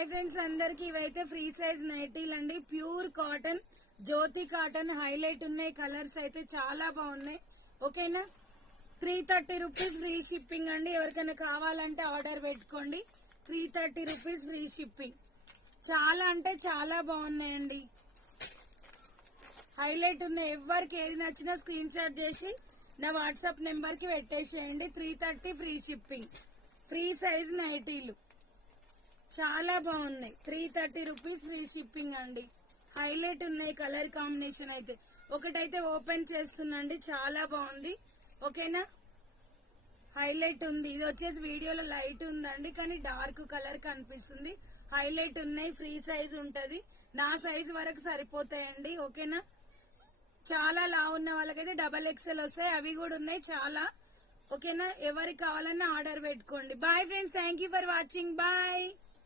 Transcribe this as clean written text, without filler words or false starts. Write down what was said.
Hi friends అందరికి ఇవైతే free size నైటీలు అండి. ప్యూర్ కాటన్, జ్యోతి కాటన్ హైలైట్ ఉన్నాయి. కలర్స్ అయితే చాలా బాగున్నాయి. ఓకేనా, 330 రూపీస్ ఫ్రీ షిప్పింగ్ అండి. ఎవరికైనా కావాలంటే ఆర్డర్ పెట్టుకోండి. 330 రూపీస్ ఫ్రీ షిప్పింగ్. చాలా అంటే చాలా బాగున్నాయండి, హైలైట్ ఉన్నాయి. ఎవరికి ఏది నచ్చినా స్క్రీన్ షాట్ చేసి నా వాట్సాప్ నెంబర్ కి పెట్టేసేయండి. 330 ఫ్రీ షిప్పింగ్. ఫ్రీ సైజ్ నైటీలు చాలా బాగున్నాయి. 330 రూపీస్ ఫ్రీ షిప్పింగ్ అండి. హైలైట్ ఉన్నాయి. కలర్ కాంబినేషన్ అయితే ఒకటైతే ఓపెన్ చేస్తుందండి, చాలా బాగుంది. ఓకేనా, హైలైట్ ఉంది. ఇది వచ్చేసి వీడియోలో లైట్ ఉందండి, కానీ డార్క్ కలర్ కనిపిస్తుంది. హైలైట్ ఉన్నాయి. ఫ్రీ సైజ్ ఉంటది. నా సైజ్ వరకు సరిపోతాయండి. ఓకేనా, చాలా లావు ఉన్న వాళ్ళకైతే XXL వస్తాయి. అవి కూడా ఉన్నాయి చాలా. ఓకేనా, ఎవరికి కావాలన్నా ఆర్డర్ పెట్టుకోండి. Bye friends, thank for watching. Bye.